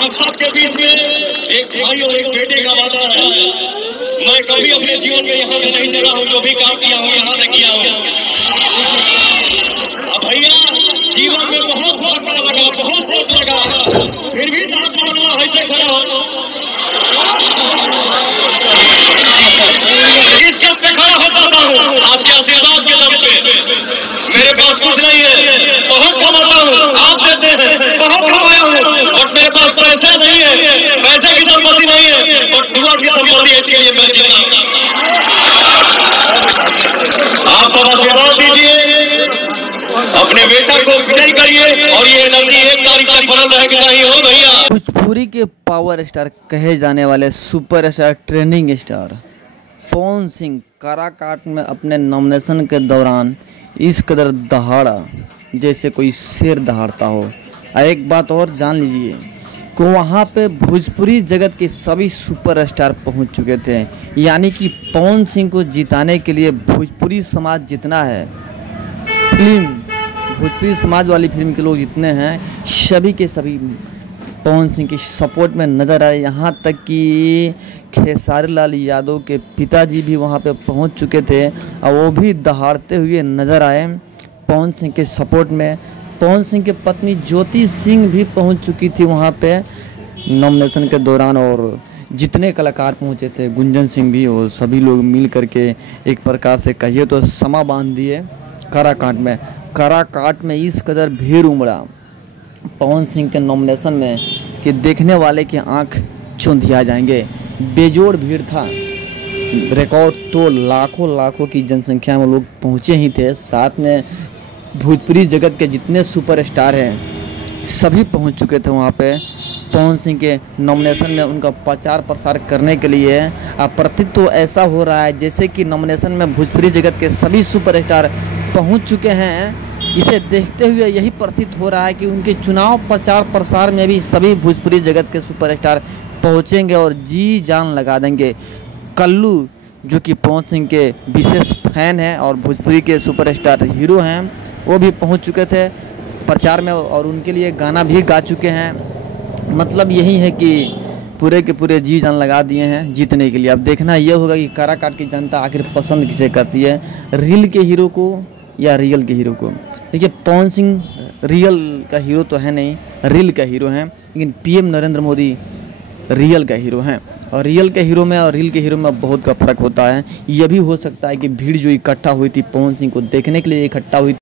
आप सबके बीच में एक भाई और एक बेटे का वादा रहा है। मैं कभी अपने जीवन में यहाँ से नहीं चला हूँ, जो भी काम किया हूँ यहाँ से किया हूँ। अब भैया जीवन में बहुत धक्का लगा, बहुत चोट लगा, फिर भी आप ऐसे खड़ा हो। इस कप पे खड़ा हो पाता हूँ आपके आशीर्वाद के दम पे। मेरे पास कुछ नहीं है, बहुत कमाता हूँ, आप देते हैं, बहुत कमाया हूँ, और मेरे पास पैसा नहीं है, पैसे की संपत्ति नहीं है, और दुआ की संपत्ति है। इसके लिए मैं जीता। आप सब आशीर्वाद दीजिए, अपने बेटा को विजय करिए, और ये एनर्जी 1 तारीख तक बनल रहेगी। नहीं हो भैया। भोजपुरी के पावर स्टार कहे जाने वाले super star, trending star Pawan Singh Karakat में अपने नॉमिनेशन के दौरान इस कदर दहाड़ा जैसे कोई शेर दहाड़ता हो। एक बात और जान लीजिए कि वहाँ पे भोजपुरी जगत के सभी सुपरस्टार पहुँच चुके थे, यानी कि पवन सिंह को जिताने के लिए भोजपुरी समाज जितना है, भोजपुरी समाज वाली फिल्म के लोग जितने हैं, सभी के सभी पवन सिंह के सपोर्ट में नज़र आए। यहाँ तक कि खेसारी लाल यादव के पिताजी भी वहाँ पे पहुँच चुके थे और वो भी दहाड़ते हुए नज़र आए पवन सिंह के सपोर्ट में। पवन सिंह की पत्नी ज्योति सिंह भी पहुँच चुकी थी वहाँ पे नॉमिनेशन के दौरान, और जितने कलाकार पहुँचे थे, गुंजन सिंह भी, और सभी लोग मिल करके एक प्रकार से कहिए तो समा बांध दिए काराकाट में। काराकाट में इस कदर भीड़ उमड़ा पवन सिंह के नॉमिनेशन में कि देखने वाले की आंख चौंधिया जाएंगे। बेजोड़ भीड़ था, रिकॉर्ड तो लाखों की जनसंख्या में लोग पहुंचे ही थे। साथ में भोजपुरी जगत के जितने सुपरस्टार हैं सभी पहुंच चुके थे वहां पे पवन सिंह के नॉमिनेशन में उनका प्रचार प्रसार करने के लिए। प्रतीत तो ऐसा हो रहा है जैसे कि नॉमिनेशन में भोजपुरी जगत के सभी सुपरस्टार पहुंच चुके हैं। इसे देखते हुए यही प्रतीत हो रहा है कि उनके चुनाव प्रचार प्रसार में भी सभी भोजपुरी जगत के सुपरस्टार पहुंचेंगे और जी जान लगा देंगे। कल्लू जो कि पवन सिंह के विशेष फैन हैं और भोजपुरी के सुपरस्टार हीरो हैं, वो भी पहुंच चुके थे प्रचार में और उनके लिए गाना भी गा चुके हैं। मतलब यही है कि पूरे के पूरे जी जान लगा दिए हैं जीतने के लिए। अब देखना यह होगा कि काराकाट की जनता आखिर पसंद किसे करती है, रील के हीरो को या रियल के हीरो को। देखिए पवन सिंह रियल का हीरो तो है नहीं, रील का हीरो हैं, लेकिन पीएम नरेंद्र मोदी रियल का हीरो हैं। और रियल के हीरो में और रील के हीरो में बहुत का फ़र्क होता है। यह भी हो सकता है कि भीड़ जो इकट्ठा हुई थी पवन सिंह को देखने के लिए इकट्ठा हुई